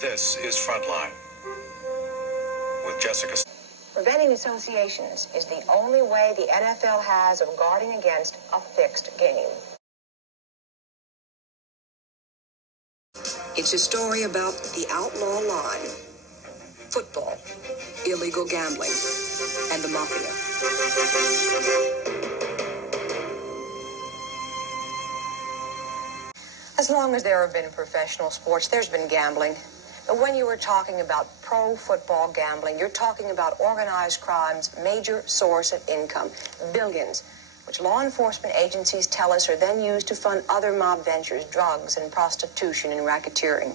This is Frontline with Jessica. Preventing associations is the only way the NFL has of guarding against a fixed game. It's a story about the outlaw line, football, illegal gambling, and the mafia. As long as there have been professional sports, there's been gambling. But when you were talking about pro football gambling, you're talking about organized crime's major source of income, billions, which law enforcement agencies tell us are then used to fund other mob ventures, drugs and prostitution and racketeering.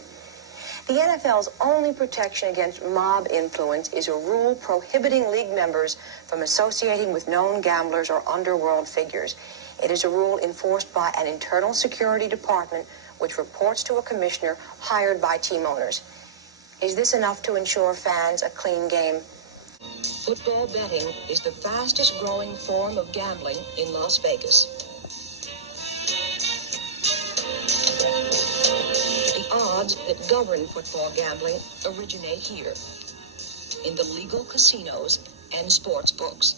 The NFL's only protection against mob influence is a rule prohibiting league members from associating with known gamblers or underworld figures. It is a rule enforced by an internal security department which reports to a commissioner hired by team owners. Is this enough to ensure fans a clean game? Football betting is the fastest growing form of gambling in Las Vegas. The odds that govern football gambling originate here, in the legal casinos and sports books.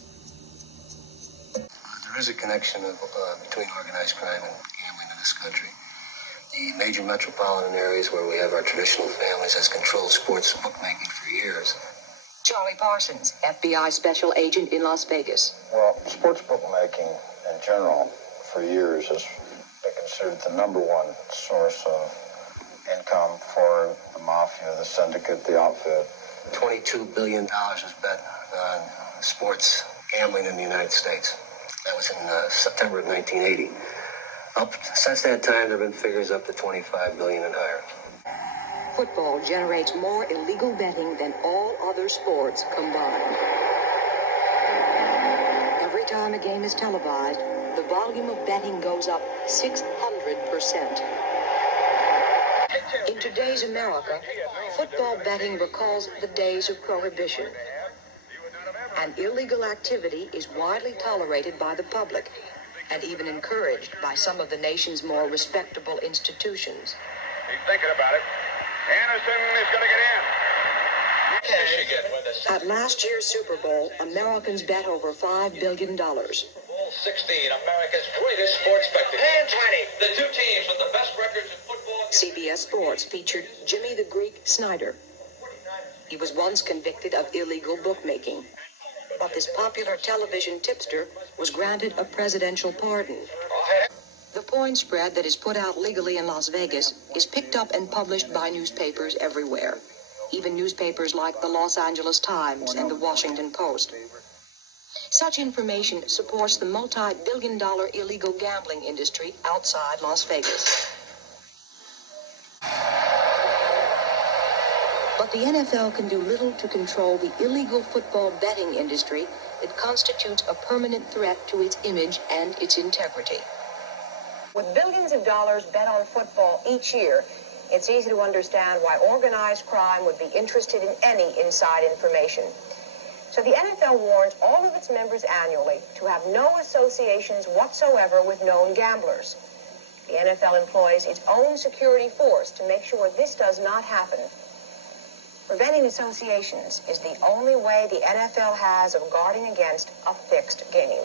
There is a connection between organized crime and gambling in this country. The major metropolitan areas where we have our traditional families has controlled sports bookmaking for years. Charlie Parsons, FBI special agent in Las Vegas. Well, sports bookmaking in general for years has been considered the number one source of income for the mafia, the syndicate, the outfit. $22 billion was bet on sports gambling in the United States. That was in September of 1980. Since that time, there have been figures up to $25 billion and higher. Football generates more illegal betting than all other sports combined. Every time a game is televised, the volume of betting goes up 600%. In today's America, football betting recalls the days of prohibition. And illegal activity is widely tolerated by the public and even encouraged by some of the nation's more respectable institutions. He's thinking about it. Anderson is going to get in. Michigan with a... At last year's Super Bowl, Americans bet over $5 billion. Bowl 16, America's greatest sports spectacle. And 20. The two teams with the best records in football. CBS Sports featured Jimmy the Greek Snyder. He was once convicted of illegal bookmaking. But this popular television tipster was granted a presidential pardon. The point spread that is put out legally in Las Vegas is picked up and published by newspapers everywhere, even newspapers like the Los Angeles Times and the Washington Post. Such information supports the multi-billion-dollar illegal gambling industry outside Las Vegas. But the NFL can do little to control the illegal football betting industry that constitutes a permanent threat to its image and its integrity. With billions of dollars bet on football each year, it's easy to understand why organized crime would be interested in any inside information. So the NFL warns all of its members annually to have no associations whatsoever with known gamblers. The NFL employs its own security force to make sure this does not happen. Preventing associations is the only way the NFL has of guarding against a fixed game.